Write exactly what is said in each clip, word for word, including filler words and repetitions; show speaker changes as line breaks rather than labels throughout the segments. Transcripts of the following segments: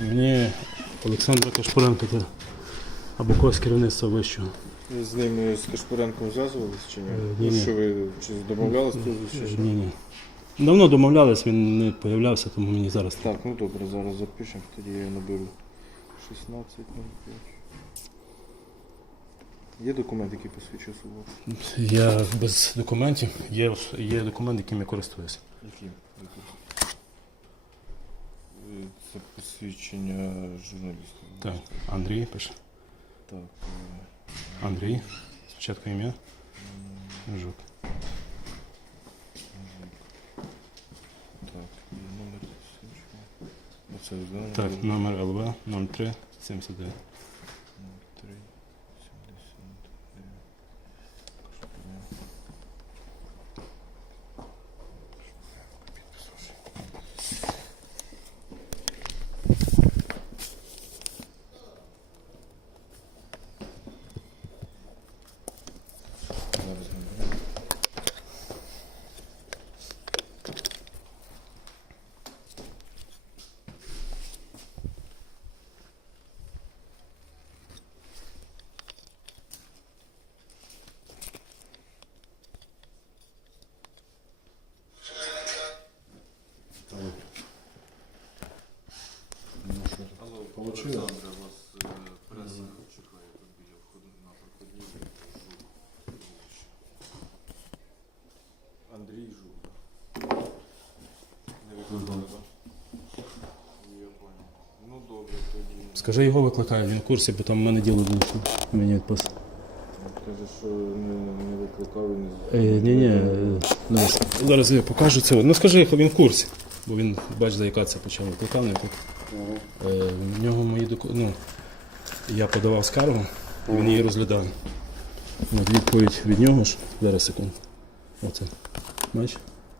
Мені Олександра Кашпуренка та або когось керівництва вищого.
Ви з ними з Кашпуренком зв'язувалися чи ні?
Е,
Ну,
ні-ні.
що ви чи домовлялися тут? Чи що?
Ні, ні. Давно домовлялись, він не з'являвся, тому мені зараз.
Так, ну добре, зараз запишемо, тоді я наберу шістнадцять нуль п'ять. Є документ, який посвідчує особу?
Я без документів, є, є документ, яким я користуюся.
Які? Це посвідчення журналіста.
Так, Андрій пише.
Так.
Андрій. Спочатку ім'я. Жук.
Так, і номер посвідчення. Оце, да?
Так, номер Л В нуль три сімдесят дев'ять.
нуль три сімдесят дев'ять. Зараз наберемо.
Олександре, вас е, преса чекає тут біля входу на проході.
Андрій Жук. Не викликали, так? Я понял. Ну добре, тоді.
Скажи, його викликаю, він в курсі, бо там в мене діло більше. Мені відпис.
Каже, що не, не викликав і не
Е, ні, ні, е, зараз, зараз я покажу це. Ну скажи, він в курсі, бо він, бач, заїкатися почав, викликав, не викликав. Е, в нього мої доку... ну, я подавав скаргу, він її розглядав. От відповідь від нього ж, зараз секунду. Оце. Бач?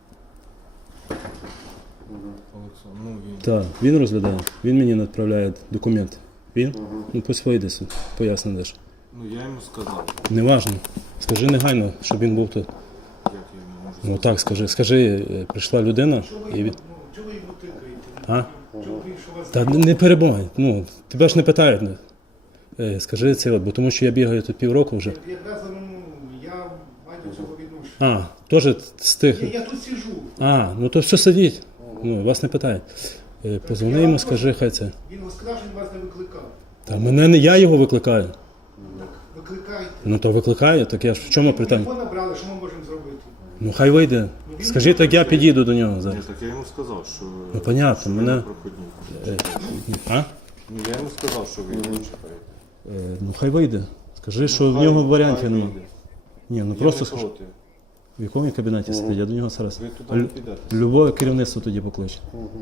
Олександр, ну він.
Так, він розглядає, він мені відправляє документи. Він? Ну пусть вийде сюди, поясни деш.
Ну я йому сказав,
Неважно. Скажи негайно, щоб він був тут.
як я йому можу
Ну так, скажи. Скажи, е, прийшла людина і від...
Чого ви його тикаєте?
А?
Чого ви, що вас...
Та не не перебувай, ну, тебе ж не питають. ну. Е, Скажи це, от, бо тому що я бігаю тут півроку вже.
Якраз, ну, я маю до цього відношення.
А, теж з тих.
Я, я тут сиджу.
А, ну то все сидіть. Ну, вас не питають. Е, Позвони йому, скажи, хай це.
Він вас сказав, що він вас не викликав.
Та мене не я його викликаю.
Так, викликайте.
Ну то викликаю, так я ж в чому питання?
Телефон набрали, що ми можемо зробити?
Ну хай вийде. Скажи, так я підійду до нього
Ні,
зараз.
так я йому сказав, що,
Ну понятно,
що ви
мене.
на проходні.
А?
Ну я йому сказав, що ви його чекаєте.
Е, Ну хай вийде. Скажи, що в нього варіантів немає.
немає.
Ні, ну
Я
просто
не
скажи.
проти.
В якому кабінеті сидить? Я до нього зараз.
Ви туди не підете.
Любое керівництво тоді покличе.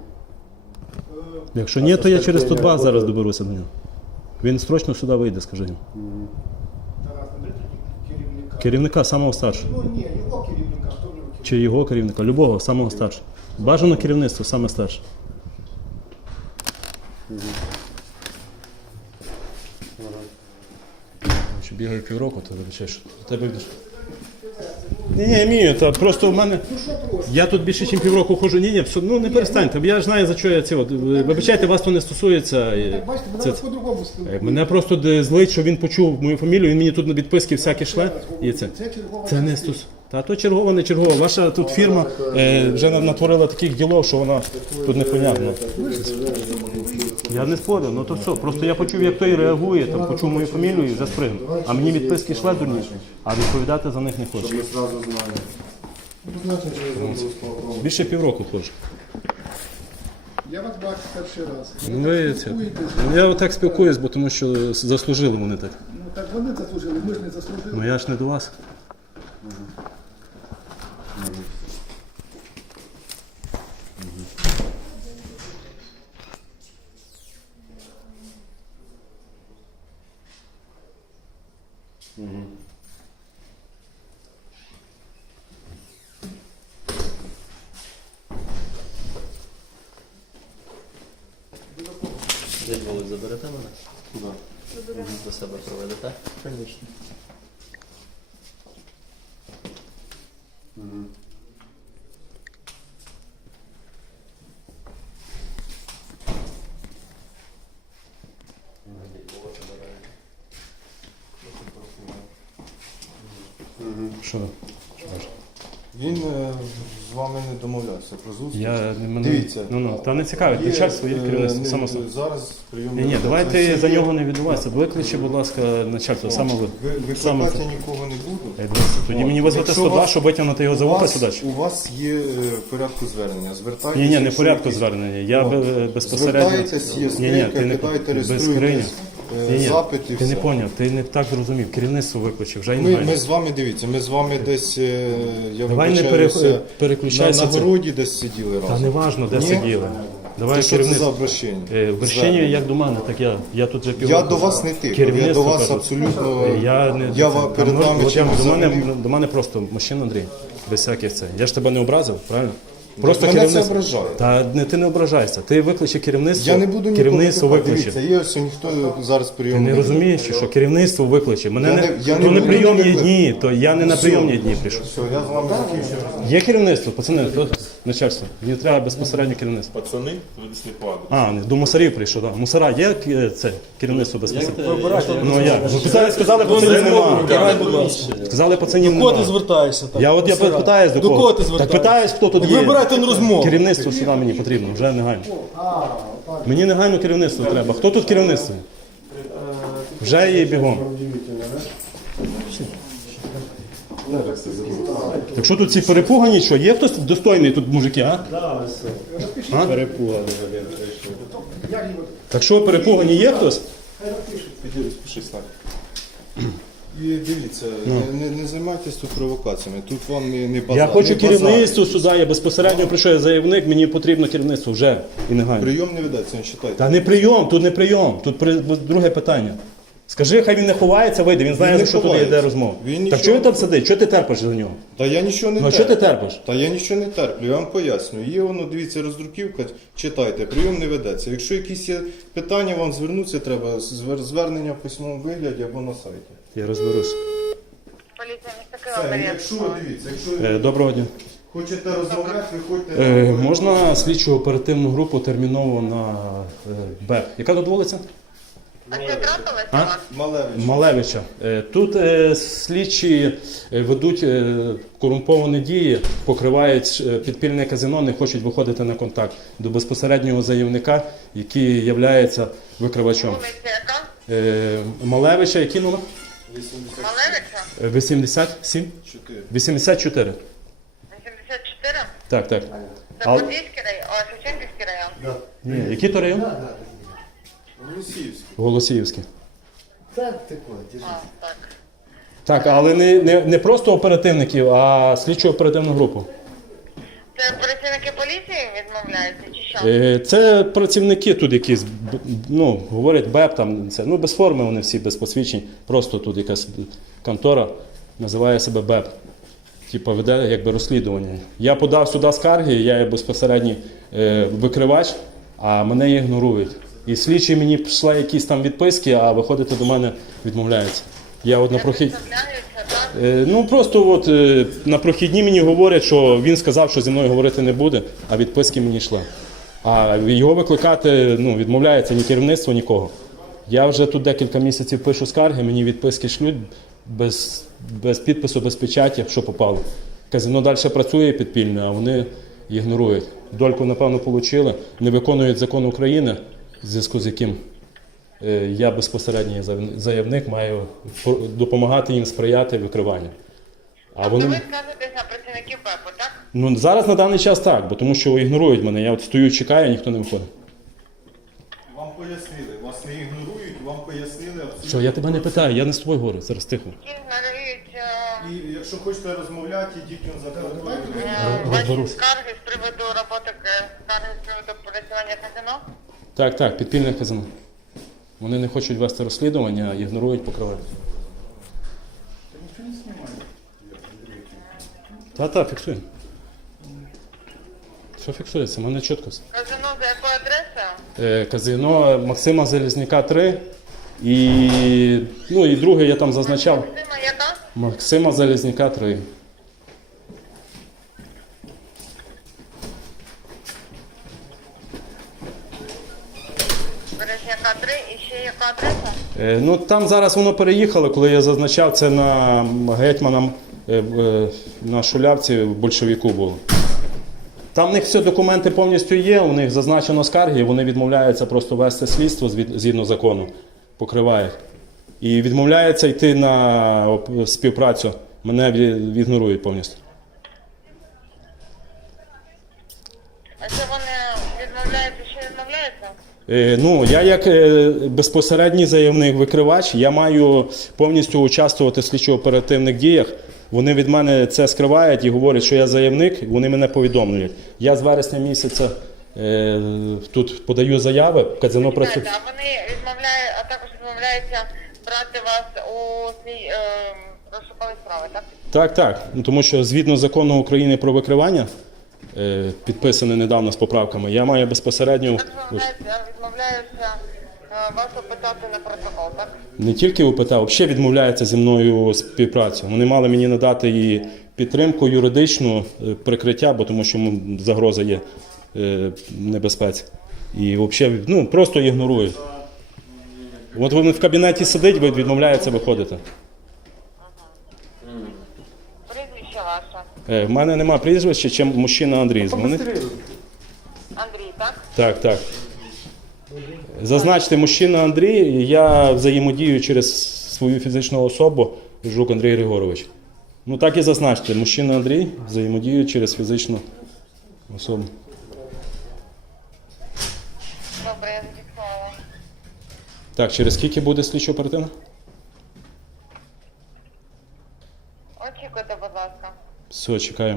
Якщо ні, то я через сто два зараз доберуся до нього. Він строчно сюди вийде, скажи йому.
Тарас, наберіть керівника.
Керівника самого старшого.
Ну ні, його керівника, хто в нього керівник?
Чи його керівника, любого, самого старшого. Бажано керівництво, саме старше. Чи бігаю півроку, то вибачай, що до тебе йдеш. Ні, ні, мію, та просто в мене.
Ну що просто?
Я тут більше, ніж півроку ходжу. Ні, ні, все, ну не перестаньте. Я ж знаю, за що я це. От, вибачайте, вас то не стосується. і
Так, бачите, мене
це-
вас по-другому
Е,
спілкують.
Мене просто де злить, що він почув мою фамілію, він мені тут на відписки всякі шле. І це.
Це чергова
Це не
частина.
стос. Та то чергова, не чергова. Ваша тут фірма е, вже на- натворила таких ділов, що вона тут непонятно. Я не спорю, ну то все. Просто я почув, як той реагує, там почув мою фамілію і вже спригнув. А мені відписки шле дурні, а відповідати за них не хочу.
Ми зразу знаємо.
Більше півроку ходжу.
Я вас бачу перший раз.
Ну, ви це.
Спілкуєтесь.
Ну, я отак спілкуюсь, бо тому що заслужили вони так.
Ну так вони заслужили, ми ж не заслужили.
Ну я ж не до вас.
Відволик заберете мене?
Куди?
До себе проведете?
Звісно.
Що? Що кажеш?
Він е, з вами не домовлявся про зустріч.
Я мене...
Дивіться.
Ну, ну, та не цікавить,
Є,
начальство є
е,
керівництво,
не-
само собою.
Зараз прийом.
Ні, ні, давай ти за нього не відбувайся. Викличе, будь ласка, начальство, саме ви.
Ви,
Саме
викликати
це.
нікого не буду.
Е, дивися, Тоді мені визвати
Якщо
суда,
вас-
щоб витягнути його за
У
вуха
вас,
сюди.
у вас є е, в порядку звернення. Звертайтеся.
Ні, ні, не в
якщо
порядку
якісь-
звернення. Я
О,
бе- безпосередньо.
Звертайтесь, є
Ні, ні,
скринька,
ти не
кидайте,
без скрині.
реєструйтесь, е,
Ні, ні,
запит і
ти
все.
не поняв, ти не так зрозумів. Керівництво викличе, вже й
Ми,
негайно.
ми з вами, дивіться, ми з вами десь, е, я
Давай не
вибачаюся,
пере- переключайся
на, на
це.
городі десь сиділи
Та
разом.
не важно, де
Ні?
сиділи. Давай
Це що це за
керівництво.
обращення?
Е, Обращення
Звернення.
як до мене, так я. Я тут вже
Я
півроку.
до вас не тикав, я
Керівництво
до вас
кажу.
абсолютно,
Е, Я, не,
я
це-
вам перед
а ну,
вами
от я-
чимось
до, мене,
завинив?
до мене просто мужчина Андрій, без всяких це. Я ж тебе не образив, правильно? Просто
мене це
керівництво.
ображає.
Та не, ти не ображайся. Ти викличе керівництво.
Я не буду нікого
керівництво
викликати.
викличе.
Дивіться, є ось ніхто зараз прийом.
Ти не розумієш, що керівництво викличе. Мене
Я
не,
не- я
то
не
не
буду
прийомні
викликати.
дні, то я не на прийомні дні прийшов.
Все, я з вами закінчую.
Є керівництво, пацани, то начальство. Мені треба безпосередньо керівництво.
Пацани, ви десь не падали.
А, не, до мусорів прийшов, так. Да. Мусора є е, це керівництво безпосередньо? Ну як? Ну, сказали, сказали, пацанів немає.
Давай, будь ласка.
Сказали, пацанів
До кого ти
немає.
звертаєшся? Так,
Я от я
Сара?
питаюсь до
До
кого.
кого ти
Так
звертаєшся?
питаюсь, хто тут
Так
є.
вибирайте на розмову.
Керівництво сюди мені потрібно, вже негайно. Мені негайно керівництво треба. Хто тут керівництво? Вже є бігом. Так що тут ці перепугані, що? Є хтось достойний тут мужики, а? А? Перепугані. Так що перепугані є хтось?
Піди, розпиши, Слав. І дивіться, не, не, не займайтесь тут провокаціями, тут вам не, не базар.
Я хочу
не базар.
керівництво сюди, я безпосередньо прийшов, я заявник, мені потрібно керівництво вже і негайно.
Прийом не ведеться, не читайте.
Та не прийом, тут не прийом, тут при- друге питання. Скажи, хай він не ховається, вийде, він знає,
Він
за
не
що туди
ховається.
йде розмова.
Він
Так
нічого-
чого він там сидить? Чого ти терпиш за нього?
Та я нічого не
Ну а
терплю.
що ти терпиш?
Та я нічого не терплю, я вам поясню. Є воно, дивіться, роздруківка, читайте, прийом не ведеться. Якщо якісь є питання, вам звернутися треба, звер- звернення в письмовому вигляді або на сайті.
Я розберусь.
Поліція міста
Все,
Кривого
якщо дивіться, якщо
Е, доброго дня.
хочете розмовляти, виходьте.
Е,
на-
можна слідчу оперативну групу терміново на е, БЕП. Яка тут вулиця?
А що трапилося у
А?
вас?
Малевич.
Малевича. Е, Тут е, слідчі е, ведуть е, корумповані дії, покривають е, підпільне казино, не хочуть виходити на контакт до безпосереднього заявника, який є викривачом.
Вулиця яка?
Е, Малевича, який номер?
Малевича?
Е, вісімдесят сім?
Чотири.
вісімдесят чотири.
вісімдесят чотири?
Так, так.
Це
А-
Подільський район, о, Шевченківський район.
Ні, який то район?
Голосіївський.
Голосіївський.
А, так.
Так, але не, не, не просто оперативників, а слідчу оперативну групу.
Це працівники поліції відмовляються чи що?
Е, Це працівники тут якісь, б- ну, говорять БЕП, там, це, ну, без форми вони всі, без посвідчень, просто тут якась контора називає себе БЕП. Типу веде якби розслідування. Я подав сюди скарги, я є безпосередній е, викривач, а мене ігнорують. І слідчі мені пішли якісь там відписки, а виходити до мене відмовляються. Я от на прохід...
Представляються, так?
Е, Ну просто от е, на прохідні мені говорять, що він сказав, що зі мною говорити не буде, а відписки мені йшли. А його викликати ну, відмовляється ні керівництво, нікого. Я вже тут декілька місяців пишу скарги, мені відписки шлють без, без підпису, без печаті, що попало. Казино далі працює підпільно, а вони ігнорують. Дольку, напевно, отримали, не виконують закон України, в зв'язку з яким е, я безпосередній заяв- заявник маю по- допомагати їм сприяти викриванню. А
Тобто
вони...
ви скажетесь на працівників БЕПу, так?
Ну, зараз на даний час так, бо тому що ігнорують мене. Я от стою, чекаю, ніхто не виходить.
Вам пояснили, вас не ігнорують, вам пояснили абсолютно.
Що, я тебе не питаю, я не з тобою говорю, зараз тихо.
Які надають е,
І якщо хочете розмовляти, йдіть он за
е,
Роз-
ваші
розберусь.
скарги з приводу роботи, е, скарги з приводу працювання казино?
Так, так, підпільне казино. Вони не хочуть вести розслідування, а ігнорують, покривають. Та, та, фіксуємо. Що фіксується? У мене чітко все.
Казино за якою адресою?
Е, казино Максима Залізняка три. І, ну, і друге я там зазначав.
Максима яка?
Максима Залізняка три.
Березняка три і ще яка адреса?
Е, ну там зараз воно переїхало, коли я зазначав це на гетьмана е, е, на Шулявці в большевіку було. Там в них всі документи повністю є, у них зазначено скарги, вони відмовляються просто вести слідство звід- згідно закону, покривають. І відмовляються йти на оп- співпрацю, мене ві- ігнорують повністю.
А це вони відмовляються, що відмовляються?
Е, Ну, я як е, безпосередній заявник викривач, я маю повністю участвувати в слідчо-оперативних діях. Вони від мене це скривають і говорять, що я заявник, вони мене повідомлюють. Я з вересня місяця е, тут подаю заяви, казино працює.
Чекайте, а вони відмовляють, а також відмовляються брати вас у свій е, розшукові справи, так?
Так, так. Ну, тому що згідно закону України про викривання, е, підписане недавно з поправками, я маю безпосередньо
Відмовляються, відмовляються е, вас опитати на протокол, так?
не тільки УПТ, а взагалі відмовляються зі мною співпрацю. Вони мали мені надати і підтримку юридичну, е, прикриття, бо тому що м, загроза є е, небезпеці. І взагалі ну, просто ігнорують. От він в кабінеті сидить, ви- відмовляється виходити.
Прізвище ваше.
Е, в мене нема прізвища, чим мужчина Андрій. Дзвонить.
Андрій, так?
Так, так. Зазначте, мужчина Андрій, я взаємодію через свою фізичну особу, Жук Андрій Григорович. Ну так і зазначте, мужчина Андрій, взаємодію через фізичну особу.
Добре, я зафіксувала.
Так, через скільки буде слідчо оперативно?
Очікуйте, будь ласка.
Все, чекаємо.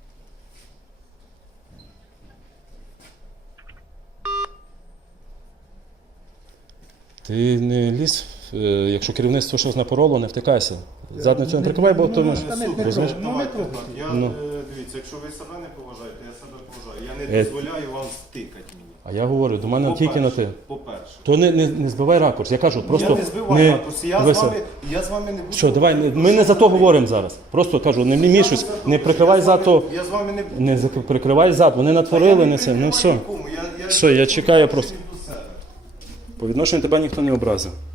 Ти не лізь, е, якщо керівництво щось напороло, не втикайся. Задницю не прикривай, бо то розумієш?
Давайте так. Я,
Ну.
е, дивіться, якщо ви себе не поважаєте, я себе поважаю. Я
Е.
не дозволяю вам тикати мені.
А я говорю, до мене тільки на ти.
По-перше.
То не, не, не збивай ракурс. Я кажу, просто
я не збиваю ракурс, я, з
Дивися.
вами, я з вами не буду.
Що, давай, не- ми не за то говоримо зараз. Просто кажу, не мій щось, не прикривай за то,
Я з вами не буду.
не за- прикривай зад. Вони натворили, не це. Ну все.
Нікому. Я, я
Все, я чекаю просто.
до себе.
По відношенню тебе ніхто не образив.